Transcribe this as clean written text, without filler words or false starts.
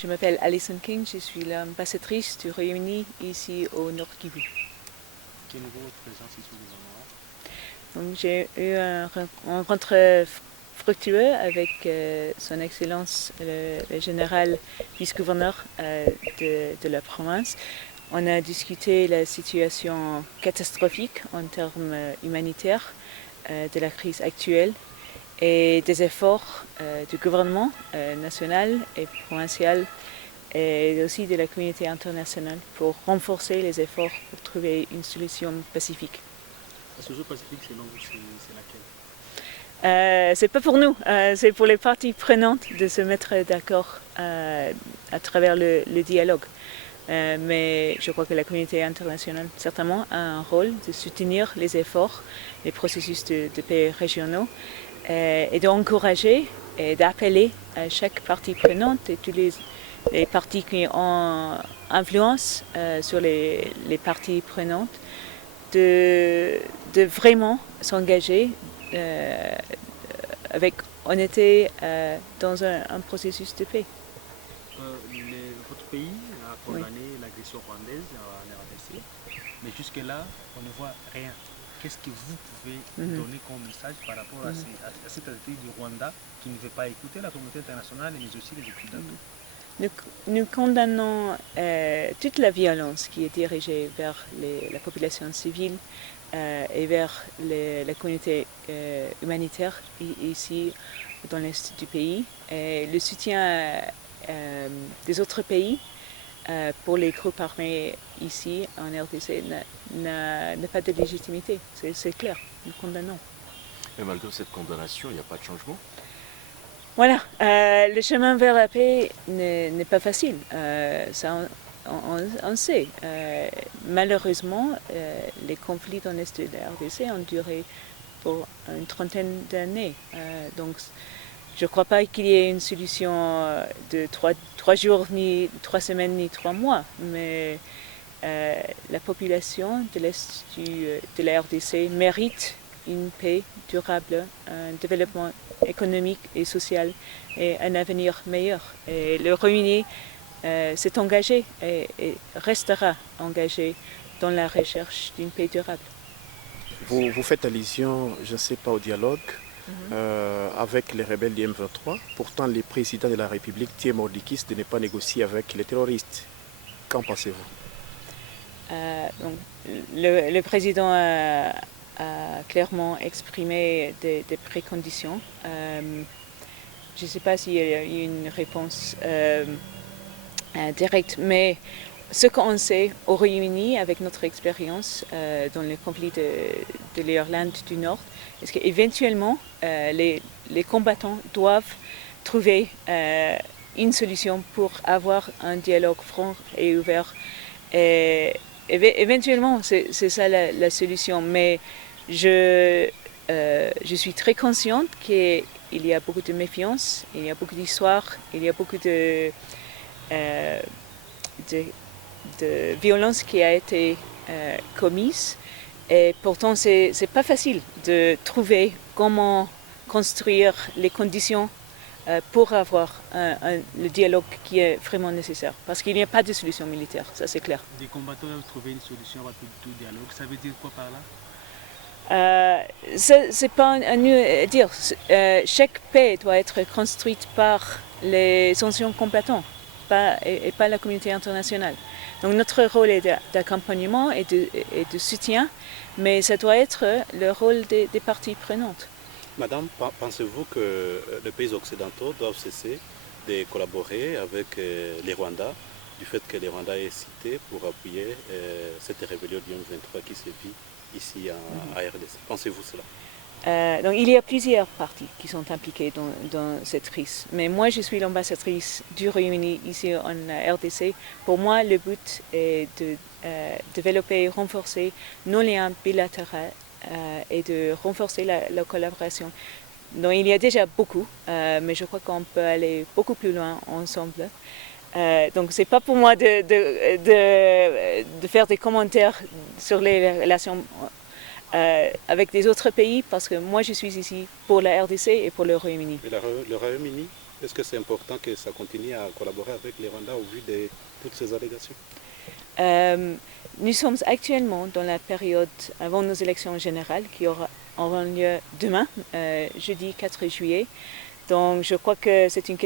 Je m'appelle Alison King, je suis l'ambassadrice du Royaume-Uni ici au Nord Kivu. Quel niveau votre présence ici au gouvernement? Donc j'ai eu une rencontre fructueuse avec son Excellence le général vice-gouverneur de la province. On a discuté la situation catastrophique en termes humanitaires de la crise actuelle et des efforts du gouvernement national et provincial et aussi de la communauté internationale pour renforcer les efforts pour trouver une solution pacifique. La solution pacifique, selon vous, c'est laquelle? C'est pas pour nous, c'est pour les parties prenantes de se mettre d'accord à travers le dialogue. Mais je crois que la communauté internationale, certainement, a un rôle de soutenir les efforts, les processus de paix régionaux et d'encourager et d'appeler à chaque partie prenante et tous les parties qui ont influence sur les parties prenantes de vraiment s'engager avec honnêteté dans un processus de paix. Votre pays a condamné l'agression rwandaise en RDC, mais jusque-là, on ne voit rien. Qu'est-ce que vous pouvez donner comme message par rapport à cette attitude du Rwanda qui ne veut pas écouter la communauté internationale mais aussi les Occidentaux? Nous condamnons toute la violence qui est dirigée vers la population civile et vers la communauté humanitaire ici dans l'est du pays. Et le soutien des autres pays pour les groupes armés ici en RDC n'a pas de légitimité, c'est clair, nous condamnons. Mais malgré cette condamnation, il n'y a pas de changement? Voilà, le chemin vers la paix n'est pas facile, ça on sait. Malheureusement, les conflits dans l'Est de la RDC ont duré pour une trentaine d'années. Donc je ne crois pas qu'il y ait une solution de 3 jours, ni 3 semaines, ni 3 mois, mais la population de l'Est de la RDC mérite une paix durable, un développement économique et social et un avenir meilleur. Et le Royaume-Uni s'est engagé et restera engagé dans la recherche d'une paix durable. Vous faites allusion, je ne sais pas, au dialogue avec les rebelles du M23. Pourtant, le président de la République, Thierry Mordikis, de ne pas négocier avec les terroristes. Qu'en pensez-vous? Donc, le président a clairement exprimé des préconditions. Je ne sais pas s'il y a eu une réponse directe, mais ce qu'on sait au Royaume-Uni, avec notre expérience dans le conflit de l'Irlande du Nord, est qu'éventuellement, les combattants doivent trouver une solution pour avoir un dialogue franc et ouvert. Et éventuellement, c'est ça la solution. Mais je suis très consciente qu'il y a beaucoup de méfiance, il y a beaucoup d'histoires, il y a beaucoup de violence qui a été commise. Et pourtant, c'est pas facile de trouver comment construire les conditions pour avoir le dialogue qui est vraiment nécessaire. Parce qu'il n'y a pas de solution militaire, ça c'est clair. Des combattants doivent trouver une solution à tout dialogue. Ça veut dire quoi par là? C'est pas à nous à dire. Chaque paix doit être construite par les anciens combattants et pas la communauté internationale. Donc notre rôle est d'accompagnement et de soutien, mais ça doit être le rôle des parties prenantes. Madame, pensez-vous que les pays occidentaux doivent cesser de collaborer avec les Rwandais, du fait que les Rwandais aient cité pour appuyer cette rébellion du M23 qui se vit ici à RDC? Pensez-vous cela? Donc il y a plusieurs parties qui sont impliquées dans cette crise. Mais moi, je suis l'ambassadrice du Royaume-Uni ici en RDC. Pour moi, le but est de développer et renforcer nos liens bilatéraux et de renforcer la collaboration. Donc il y a déjà beaucoup, mais je crois qu'on peut aller beaucoup plus loin ensemble. Donc c'est pas pour moi de faire des commentaires sur les relations avec des autres pays, parce que moi je suis ici pour la RDC et pour le Royaume-Uni. Et le Royaume-Uni, est-ce que c'est important que ça continue à collaborer avec les Rwandais au vu de toutes ces allégations? Nous sommes actuellement dans la période avant nos élections générales qui auront lieu demain, jeudi 4 juillet. Donc je crois que c'est une question